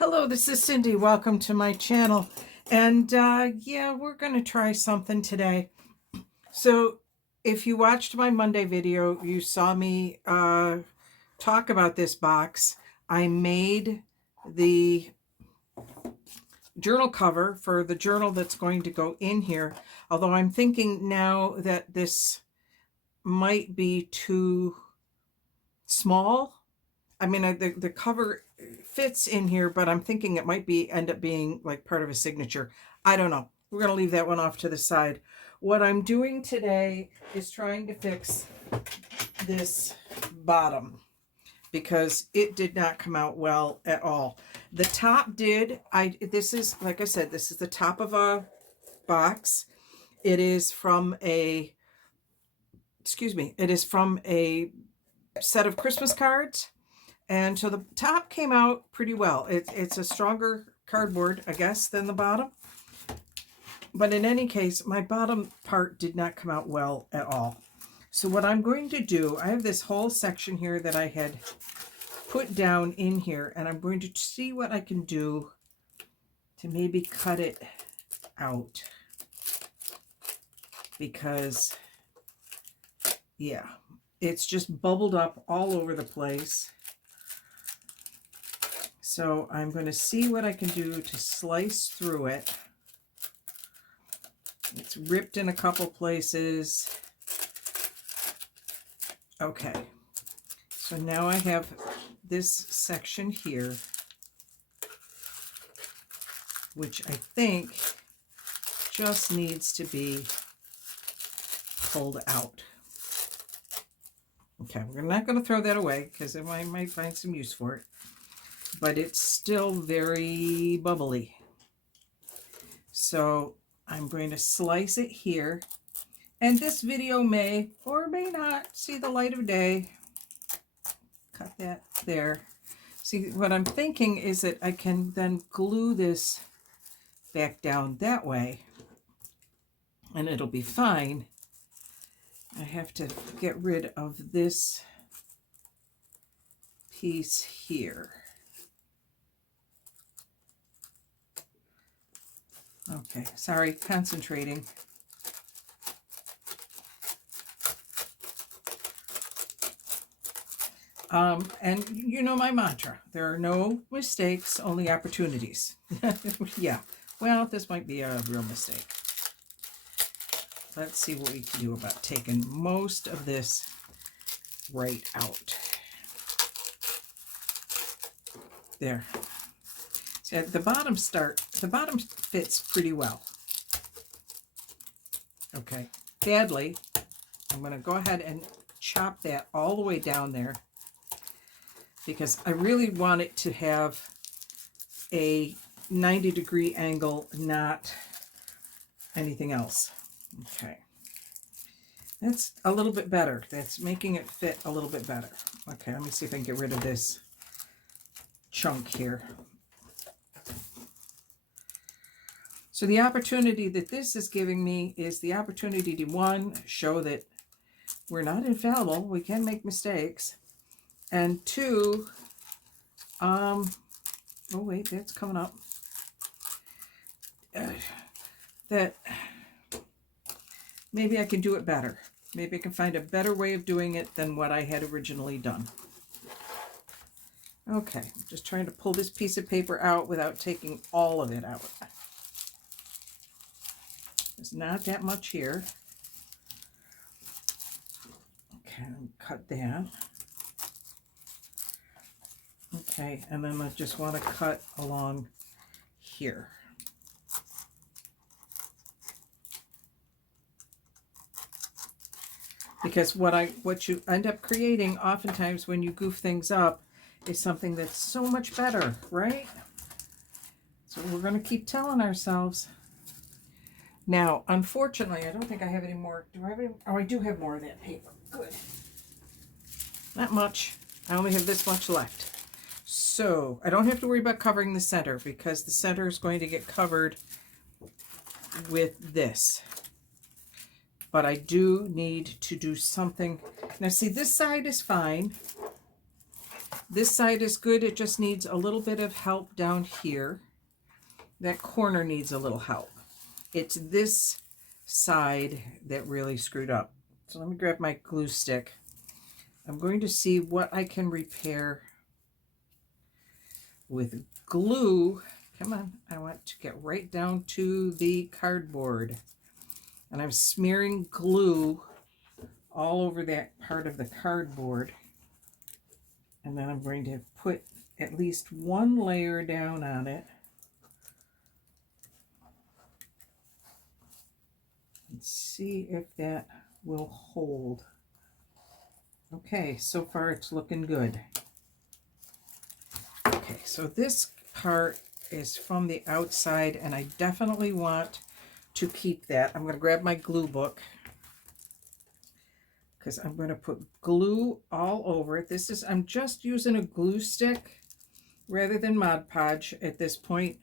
Hello, this is Cindy. Welcome to my channel. And yeah, we're going to try something today. So if you watched my Monday video, you saw me talk about this box. I made the journal cover for the journal that's going to go in here. Although I'm thinking now that this might be too small. I mean, the cover fits in here, but I'm thinking it might end up being like part of a signature. I don't know. We're going to leave that one off to the side. What I'm doing today is trying to fix this bottom because it did not come out well at all. The top did. This is, like I said, this is the top of a box. It is from a, it is from a set of Christmas cards. And so the top came out pretty well. It's a stronger cardboard, I guess, than the bottom. But in any case, my bottom part did not come out well at all. So what I'm going to do, I have this whole section here that I had put down in here, and I'm going to see what I can do to maybe cut it out. Because, yeah, it's just bubbled up all over the place. So I'm going to see what I can do to slice through it. It's ripped in a couple places. Okay, so now I have this section here, which I think just needs to be pulled out. Okay, we're not going to throw that away because I might find some use for it. But it's still very bubbly. So I'm going to slice it here. And this video may or may not see the light of day. Cut that there. See, what I'm thinking is that I can then glue this back down that way. And it'll be fine. I have to get rid of this piece here. Okay, sorry, concentrating. And you know my mantra, there are no mistakes, only opportunities. Yeah, well, this might be a real mistake. Let's see what we can do about taking most of this right out. There. So the bottom fits pretty well. Okay, badly, I'm going to go ahead and chop that all the way down there because I really want it to have a 90-degree angle, not anything else. Okay, that's a little bit better. That's making it fit a little bit better. Okay, let me see if I can get rid of this chunk here. So the opportunity that this is giving me is the opportunity to, one, show that we're not infallible. We can make mistakes. And two, oh wait, that's coming up. That maybe I can do it better. Maybe I can find a better way of doing it than what I had originally done. Okay, I'm just trying to pull this piece of paper out without taking all of it out. There's not that much here. Okay, cut that. Okay, and then I just want to cut along here. Because what you end up creating oftentimes when you goof things up is something that's so much better, right? So we're going to keep telling ourselves. Now, unfortunately, I don't think I have any more. Do I have any? Oh, I do have more of that paper. Good. Not much. I only have this much left. So I don't have to worry about covering the center because the center is going to get covered with this. But I do need to do something. Now see, this side is fine. This side is good. It just needs a little bit of help down here. That corner needs a little help. It's this side that really screwed up. So let me grab my glue stick. I'm going to see what I can repair with glue. Come on, I want to get right down to the cardboard. And I'm smearing glue all over that part of the cardboard. And then I'm going to put at least one layer down on it. And see if that will hold. Okay, so far it's looking good. Okay, so this part is from the outside, and I definitely want to keep that. I'm going to grab my glue book because I'm going to put glue all over it. I'm just using a glue stick rather than Mod Podge at this point,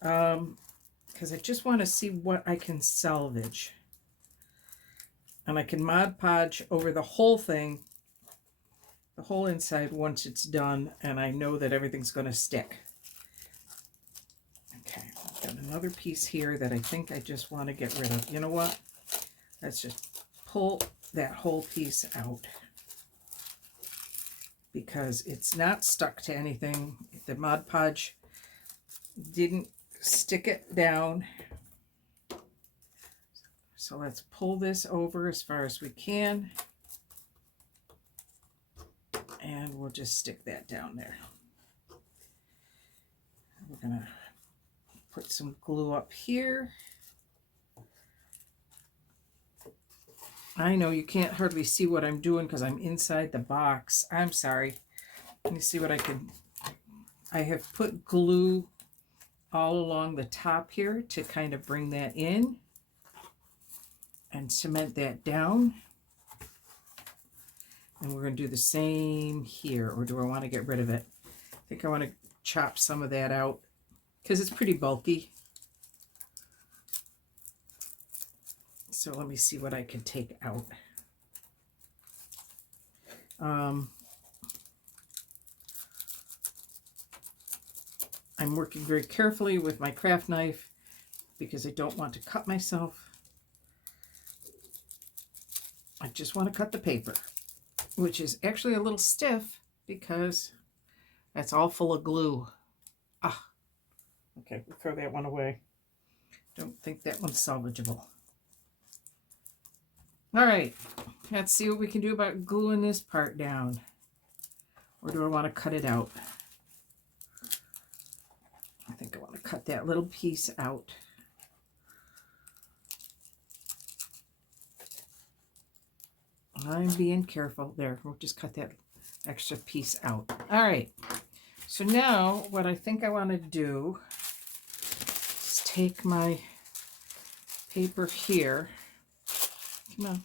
because I just want to see what I can salvage. And I can Mod Podge over the whole thing, the whole inside, once it's done, and I know that everything's going to stick. Okay, I've got another piece here that I think I just want to get rid of. You know what? Let's just pull that whole piece out because it's not stuck to anything. The Mod Podge didn't stick it down. So let's pull this over as far as we can. And we'll just stick that down there. We're going to put some glue up here. I know you can't hardly see what I'm doing because I'm inside the box. I'm sorry. Let me see what I can. I have put glue all along the top here to kind of bring that in and cement that down. And we're going to do the same here. Or do I want to get rid of it? I think I want to chop some of that out because it's pretty bulky. So let me see what I can take out. I'm working very carefully with my craft knife because I don't want to cut myself. I just want to cut the paper, which is actually a little stiff because that's all full of glue. Ah, okay, we'll throw that one away. Don't think that one's salvageable. All right, let's see what we can do about gluing this part down. Or do I want to cut it out? I think I want to cut that little piece out. I'm being careful. There, we'll just cut that extra piece out. All right, so now what I think I want to do is take my paper here. Come on.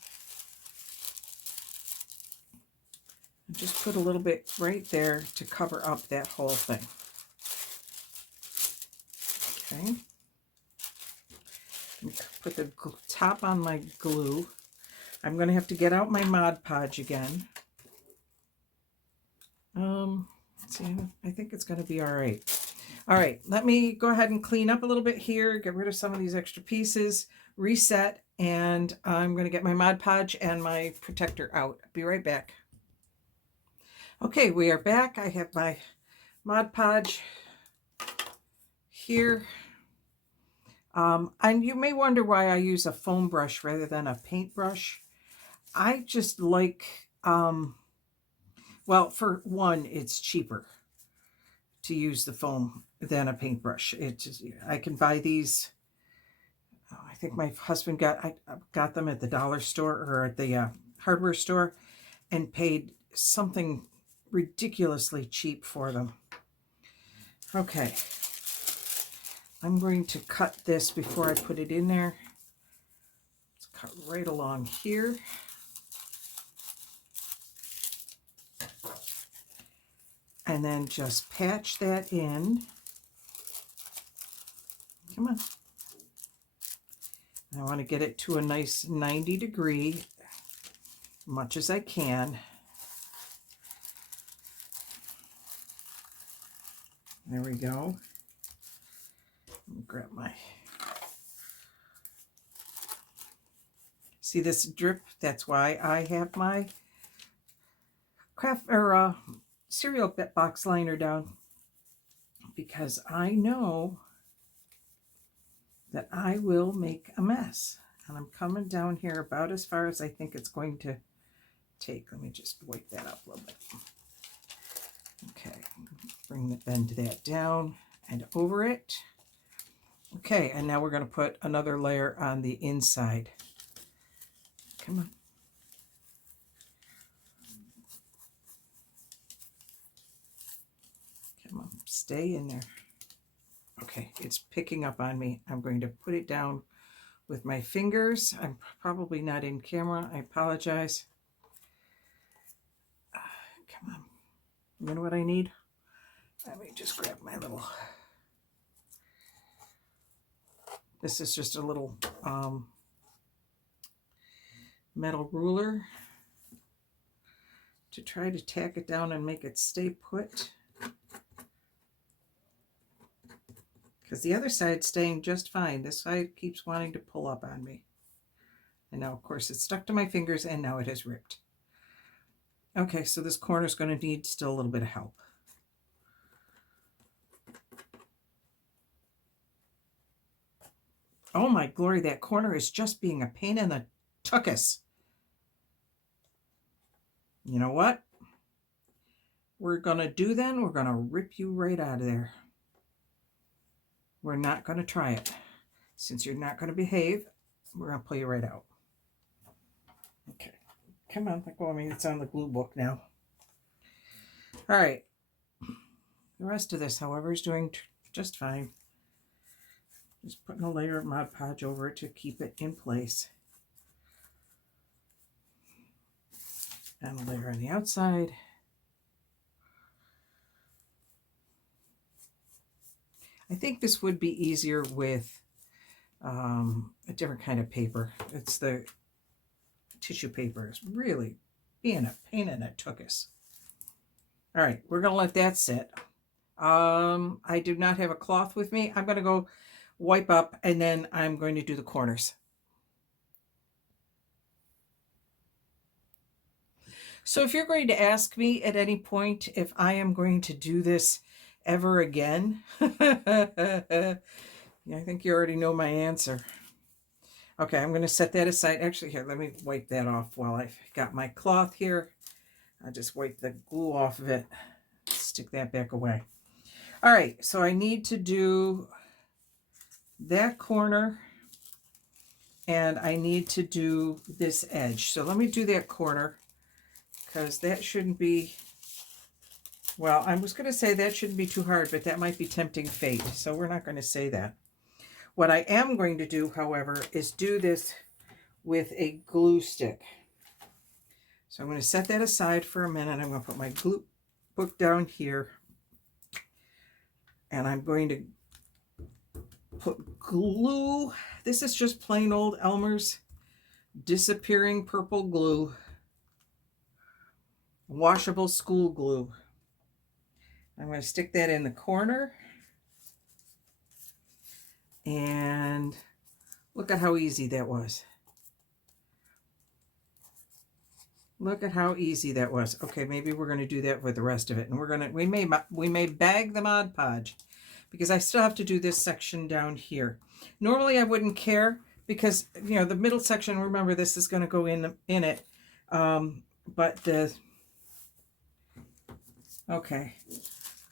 And just put a little bit right there to cover up that whole thing. Okay. Put the top on my glue. I'm going to have to get out my Mod Podge again. Let's see, I think it's going to be all right. All right, let me go ahead and clean up a little bit here, get rid of some of these extra pieces, reset, and I'm going to get my Mod Podge and my protector out. Be right back. Okay, we are back. I have my Mod Podge here. And you may wonder why I use a foam brush rather than a paintbrush. I just like, well, for one, it's cheaper to use the foam than a paintbrush. I can buy these. I think my husband I got them at the dollar store or at the hardware store and paid something ridiculously cheap for them. Okay. I'm going to cut this before I put it in there. Let's cut right along here. And then just patch that in. Come on. I want to get it to a nice 90 degree, much as I can. There we go. Let me grab my... See this drip? That's why I have my craft or cereal box liner down, because I know that I will make a mess. And I'm coming down here about as far as I think it's going to take. Let me just wipe that up a little bit. Okay, bend that down and over it. Okay, and now we're going to put another layer on the inside. Come on. Come on, stay in there. Okay, it's picking up on me. I'm going to put it down with my fingers. I'm probably not in camera. I apologize. Come on. You know what I need? Let me just grab my little... This is just a little metal ruler to try to tack it down and make it stay put. Because the other side's staying just fine. This side keeps wanting to pull up on me. And now, of course, it's stuck to my fingers, and now it has ripped. Okay, so this corner is going to need still a little bit of help. Oh my glory, that corner is just being a pain in the tuchus. You know what we're going to do then? We're going to rip you right out of there. We're not going to try it. Since you're not going to behave, we're going to pull you right out. Okay. Come on. Well, I mean, it's on the glue book now. All right. The rest of this, however, is doing just fine. Just putting a layer of Mod Podge over it to keep it in place. And a layer on the outside. I think this would be easier with a different kind of paper. It's the tissue paper. It's really being a pain in the tuchus. All right, we're going to let that sit. I do not have a cloth with me. I'm going to go wipe up, and then I'm going to do the corners. So if you're going to ask me at any point if I am going to do this ever again, yeah, I think you already know my answer. Okay, I'm going to set that aside. Actually, here, let me wipe that off while I've got my cloth here. I'll just wipe the glue off of it. Stick that back away. All right, so I need to do that corner, and I need to do this edge. So let me do that corner, because that shouldn't be, well, I was going to say that shouldn't be too hard, but that might be tempting fate. So we're not going to say that. What I am going to do, however, is do this with a glue stick. So I'm going to set that aside for a minute. I'm going to put my glue book down here. And I'm going to put glue. This is just plain old Elmer's disappearing purple glue. Washable school glue. I'm going to stick that in the corner. And look at how easy that was. Look at how easy that was. Okay, maybe we're going to do that with the rest of it. And we may bag the Mod Podge, because I still have to do this section down here. Normally I wouldn't care, because, you know, the middle section, remember, this is going to go in it. Okay,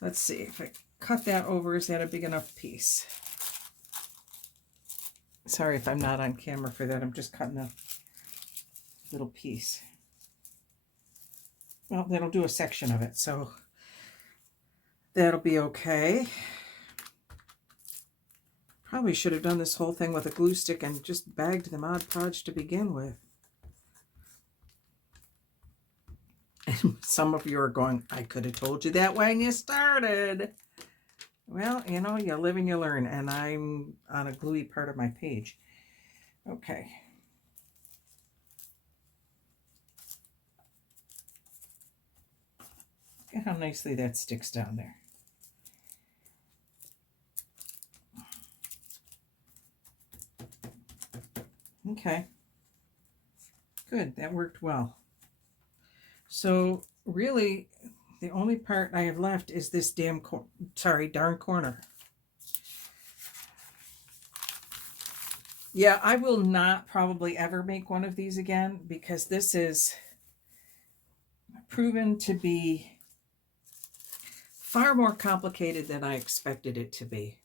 let's see if I cut that over. Is that a big enough piece? Sorry if I'm not on camera for that. I'm just cutting a little piece. Well, that'll do a section of it, so that'll be okay. Probably should have done this whole thing with a glue stick and just bagged the Mod Podge to begin with. And some of you are going, I could have told you that when you started. Well, you know, you live and you learn, and I'm on a gluey part of my page. Okay. Look at how nicely that sticks down there. Okay. Good, that worked well. So really, the only part I have left is this darn corner. Yeah, I will not probably ever make one of these again because this is proven to be far more complicated than I expected it to be.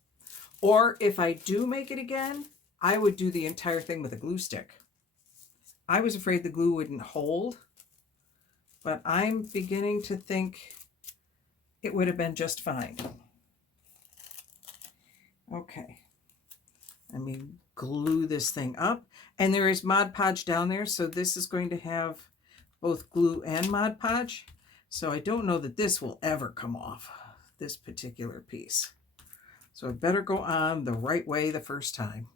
Or if I do make it again, I would do the entire thing with a glue stick. I was afraid the glue wouldn't hold, but I'm beginning to think it would have been just fine. Okay. Let me glue this thing up. And there is Mod Podge down there, so this is going to have both glue and Mod Podge. So I don't know that this will ever come off, this particular piece. So it better go on the right way the first time.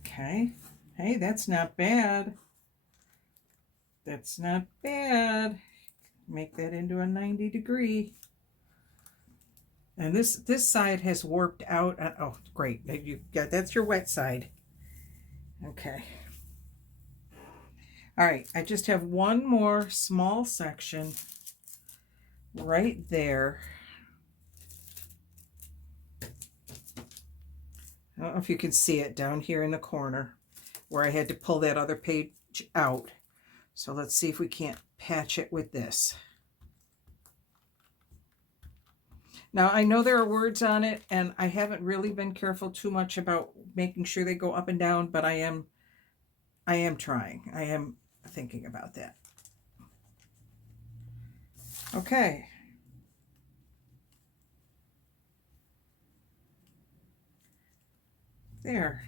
Okay. Hey, that's not bad. That's not bad. Make that into a 90 degree. And this side has warped out. Oh, great. That's your wet side. Okay. All right. I just have one more small section right there. I don't know if you can see it down here in the corner where I had to pull that other page out. So let's see if we can't patch it with this. Now, I know there are words on it, and I haven't really been careful too much about making sure they go up and down, but I am trying. I am thinking about that. Okay. There.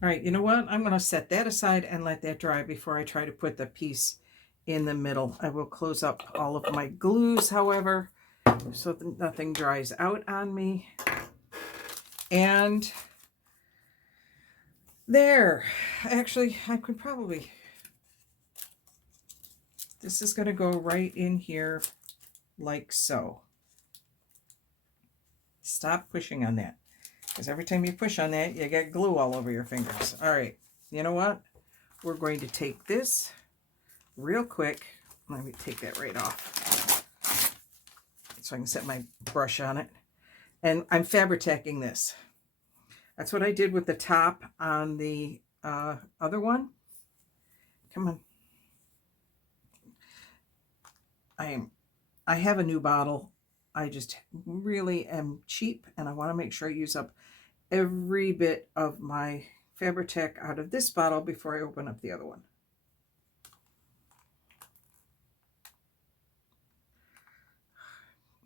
All right, you know what? I'm going to set that aside and let that dry before I try to put the piece in the middle. I will close up all of my glues, however, so that nothing dries out on me. And there. Actually, I could probably... This is going to go right in here like so. Stop pushing on that, because every time you push on that, you get glue all over your fingers. All right, you know what? We're going to take this real quick. Let me take that right off so I can set my brush on it. And I'm Fabri-Tacking this. That's what I did with the top on the other one. Come on. I have a new bottle. I just really am cheap, and I want to make sure I use up every bit of my Fabri-Tac out of this bottle before I open up the other one.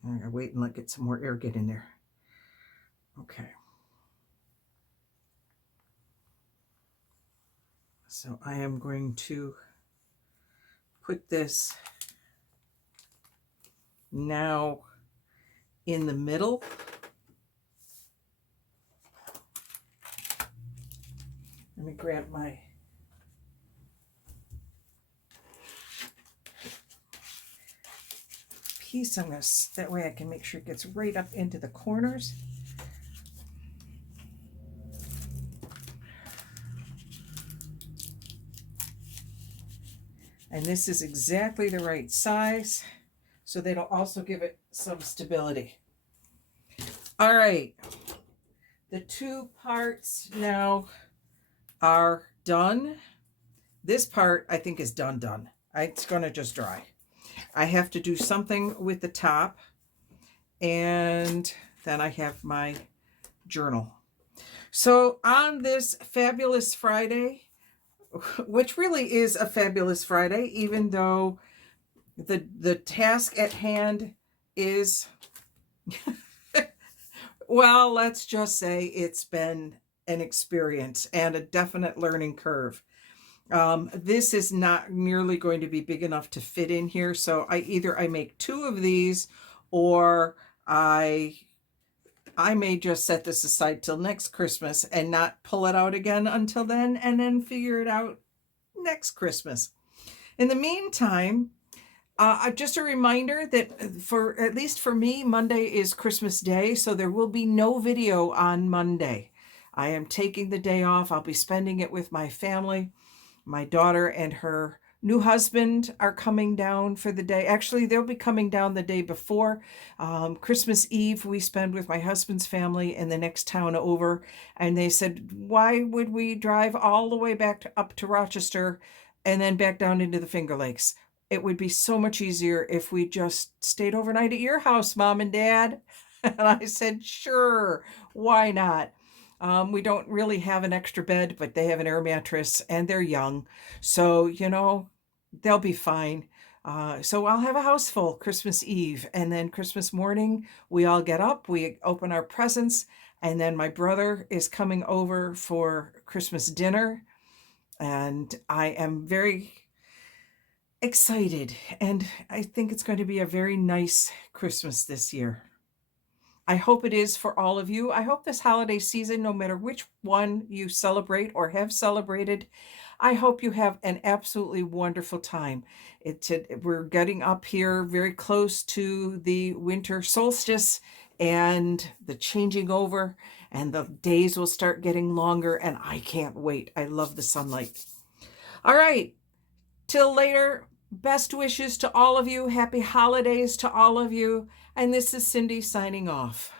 I'm gonna wait and let get some more air get in there. Okay. So I am going to put this now in the middle. Let me grab my piece. That way I can make sure it gets right up into the corners. And this is exactly the right size, so that'll also give it some stability. All right, the two parts now are done. This part I think is done. It's gonna just dry. I have to do something with the top, and then I have my journal. So on this fabulous Friday, which really is a fabulous Friday, even though the task at hand is, well, let's just say it's been an experience and a definite learning curve. This is not nearly going to be big enough to fit in here, so either I make two of these, or I I may just set this aside till next Christmas and not pull it out again until then, and then figure it out next Christmas. In the meantime, just a reminder that for at least for me, Monday is Christmas Day, so there will be no video on Monday. I am taking the day off. I'll be spending it with my family. My daughter and her new husband are coming down for the day. Actually, they'll be coming down the day before. Christmas Eve, we spend with my husband's family in the next town over. And they said, why would we drive all the way up to Rochester and then back down into the Finger Lakes? It would be so much easier if we just stayed overnight at your house, Mom and Dad. And I said, sure, why not? We don't really have an extra bed, but they have an air mattress and they're young. So, they'll be fine. So I'll have a house full Christmas Eve. And then Christmas morning, we all get up, we open our presents. And then my brother is coming over for Christmas dinner. And I am very excited. And I think it's going to be a very nice Christmas this year. I hope it is for all of you. I hope this holiday season, no matter which one you celebrate or have celebrated, I hope you have an absolutely wonderful time. We're getting up here very close to the winter solstice and the changing over, and the days will start getting longer, and I can't wait. I love the sunlight. All right, till later. Best wishes to all of you. Happy holidays to all of you. And this is Cindy signing off.